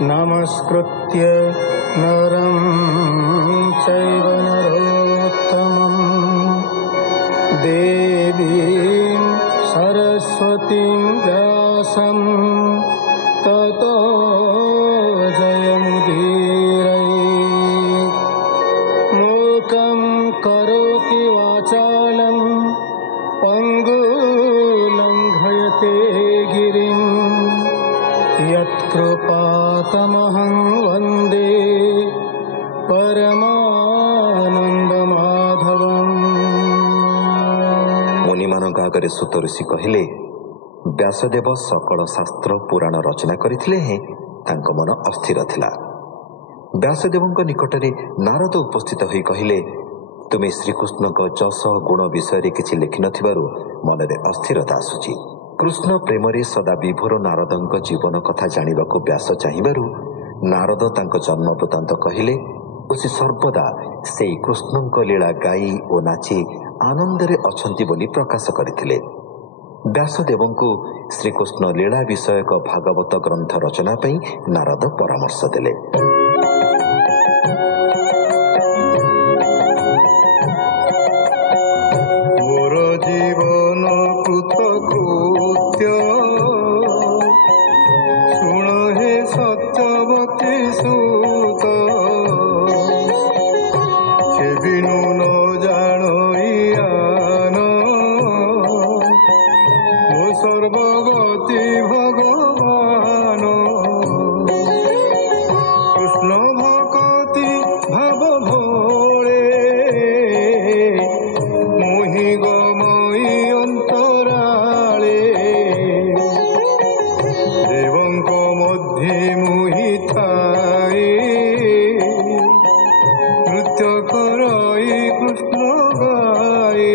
नमस्कृत्य नरं चैव नरोत्तमं देवीं सरस्वतीं व्यासं ततो जयमुदीरयेत्। मूकं करोति वाचालं पङ्गुलङ्घयते गिरिं यत्कृपातमहं वन्दे परमानन्दमाधवम्। मुनिमानଙ୍କ ଆଗରେ ସୁତ ଋଷି କହିଲେ, ବ୍ୟାସଦେବ ସକଳ ଶାସ୍ତ୍ର ପୁରାଣ ରଚନା କରିଥିଲେ ହେଁ ତାଙ୍କ ମନ ଅସ୍ଥିର ଥିଲା। ବ୍ୟାସଦେବଙ୍କ ନିକଟରେ ନାରଦ ଉପସ୍ଥିତ ହୋଇ କହିଲେ, ତୁମେ ଶ୍ରୀକୃଷ୍ଣଙ୍କ ଯଶ ଗୁଣ ବିଷୟରେ କିଛି ଲେଖିନଥିବାରୁ ମନରେ ଅସ୍ଥିରତା ଆସୁଛି। କୃଷ୍ଣ ପ୍ରେମରେ ସଦା ବିଭୋର ନାରଦଙ୍କ ଜୀବନ କଥା ଜାଣିବାକୁ ବ୍ୟାସ ଚାହିଁବାରୁ ନାରଦ ତାଙ୍କ ଜନ୍ମ ବୃତ୍ତାନ୍ତ କହିଲେ ଓ ସେ ସର୍ବଦା ସେଇ କୃଷ୍ଣଙ୍କ ଲୀଳା ଗାଇ ଓ ନାଚି ଆନନ୍ଦରେ ଅଛନ୍ତି ବୋଲି ପ୍ରକାଶ କରିଥିଲେ। ବ୍ୟାସଦେବଙ୍କୁ ଶ୍ରୀକୃଷ୍ଣ ଲୀଳା ବିଷୟକ ଭାଗବତ ଗ୍ରନ୍ଥ ରଚନା ପାଇଁ ନାରଦ ପରାମର୍ଶ ଦେଲେ। ମୋର ଜୀବନ କୃତକୃତ୍ୟ ଶୁଣ ହେ ସତ୍ୟବତୀ ସୁତ, ସେ ବିନୁ ନ ଜାଣଇଆନ ମୋ ସର୍ବଗତି ଭଗବାନ। କୃଷ୍ଣ ଭକତି ଭାବ ଭୋଳେ ମୋହି ଗମଇ ଅନ୍ତରାଳେ, ଦେବଙ୍କ ମଧ୍ୟେ ମୋହି ଥାଇ ନୃତ୍ୟ କରଇ କୃଷ୍ଣ ଗାଏ।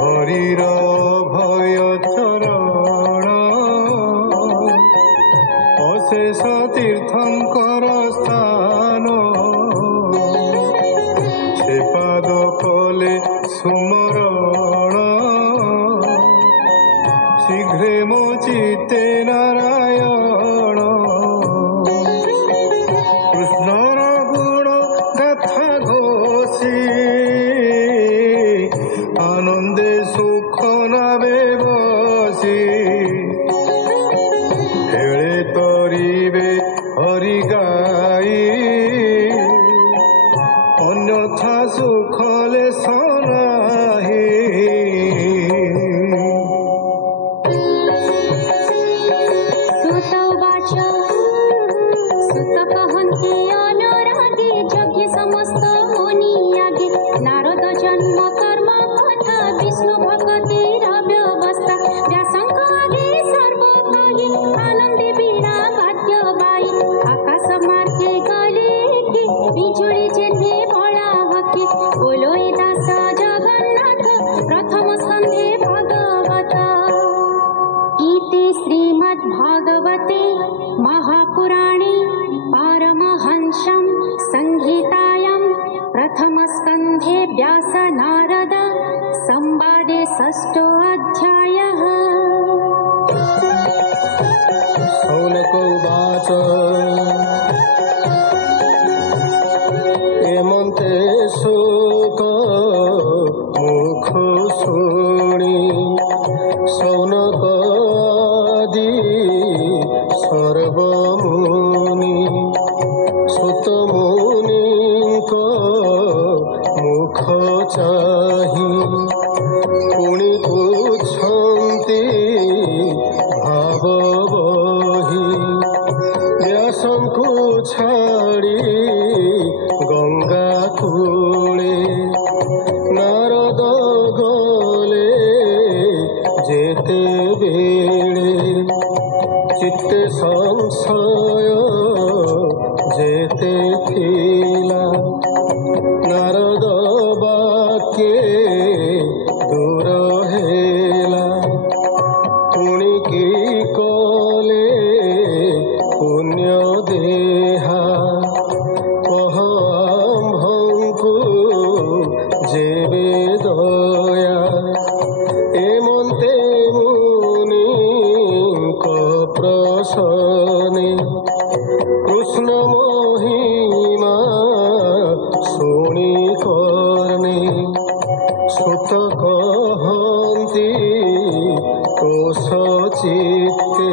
ହରିର ଭୟ ଚରଣ ଅଶେଷ ତୀର୍ଥଙ୍କର ସ୍ଥାନ, ସେ ପାଦ କଲେ ସୁମରଣ ଶୀଘ୍ରେ ମୋ ଚିତ୍ତେ ନାରାୟଣ। କୃଷ୍ଣର ଗୁଣ ଗାଥା ଘୋଷି ଆନନ୍ଦେ ସୁଖ ନାବେ ବସି, ଏଳେ ତରିବେ ହରି ଗାଇ ଅନ୍ୟଥା ସୁଖଲେ ସନାହି। सुत कहन्ति अनुरागे यज्ञ समस्त मुनि आगे, नारद जन्म कर्म कथा विष्णु भगवतीर व्यवस्था, व्यासंक आगे सर्व कहि आनंदे बीणा वाद्य बाई, आकाश मार्गे गले कि बिजुली जेने भोला हके, बोलोई दास जगन्नाथ प्रथम स्कंधे भागवत। इति श्रीमद् भागवते महापुराणे पारमहंसं संहितायां प्रथम स्कंधे व्यास नारद संवादे षष्ठो अध्यायः। शौनक उवाच एमन्ते शुक मुख शुणि शौनकादि सर्वमुनि सुत मुनिଙ୍କ मुख चाहि पुଣି ପୁଛନ୍ତି ଭାବ ବହି, ବ୍ୟାସଙ୍କୁ ଛାଡ଼ି ଗଙ୍ଗା କୂଳେ ନାରଦ ଗଲେ ଯେତେବେଳେ ଚିତ୍ତେ ସଂଶୟ ଯେତେ ଥିଲା ନାରଦ ବାକ୍ୟେ ଦୂର ହେଲା ପୁଣି କି କଲେ ପୁଣ୍ୟ ଦେହା କହ ଆମ୍ଭଙ୍କୁ ଯେବେ ଦୟା ଏମନ୍ତେ ମୁନିଙ୍କ ପ୍ରସନେ କୃଷ୍ଣ ମହିମା ଶୁଣି କର୍ଣ୍ଣେ ସୁତ କହନ୍ତି କୋଶ ଚିତ୍ତେ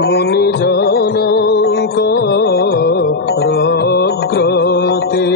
ମୁନି ଜନଙ୍କ ରଗ୍ରତେ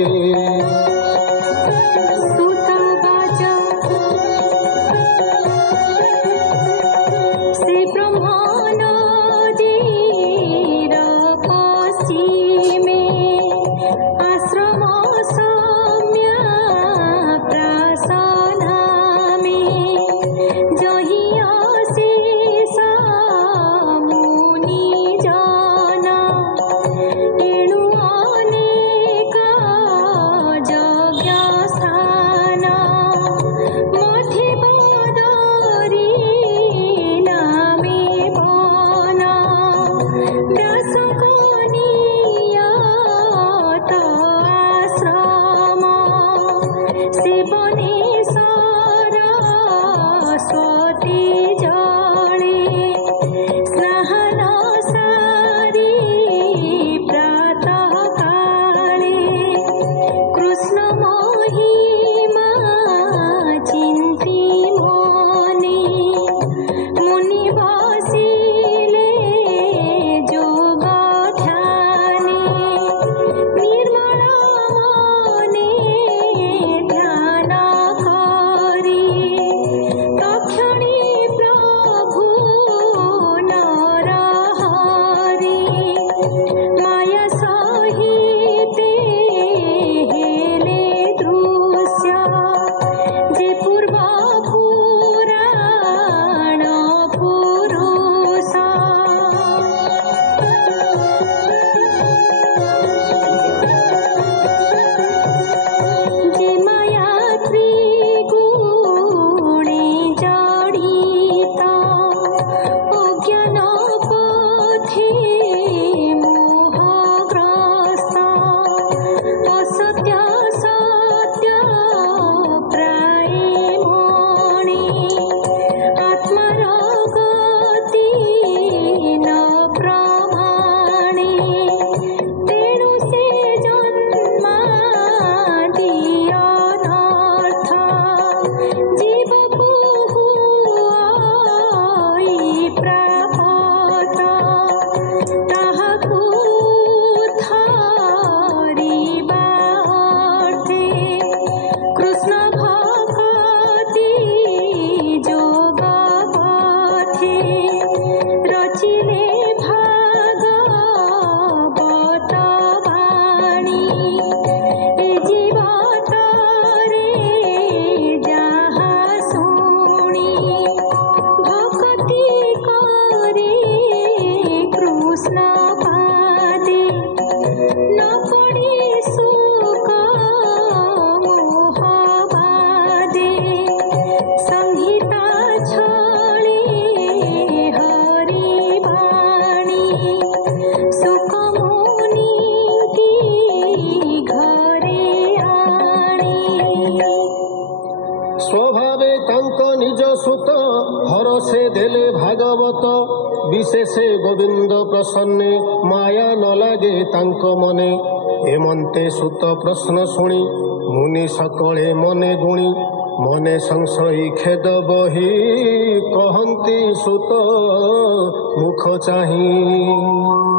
ସ୍ୱଭାବେ ତାଙ୍କ ନିଜ ସୁତ ହରସେ ଦେଲେ ଭାଗବତ ବିଶେଷେ ଗୋବିନ୍ଦ ପ୍ରସନ୍ନେ ମାୟା ନ ଲାଗେ ତାଙ୍କ ମନେ ଏମନ୍ତେ ସୁତ ପ୍ରଶ୍ନ ଶୁଣି ମୁନି ସକଳେ ମନେ ଗୁଣି ମନେ ସଂଶୟୀ ଖେଦ ବହି କହନ୍ତି ସୁତ ମୁଖ ଚାହିଁ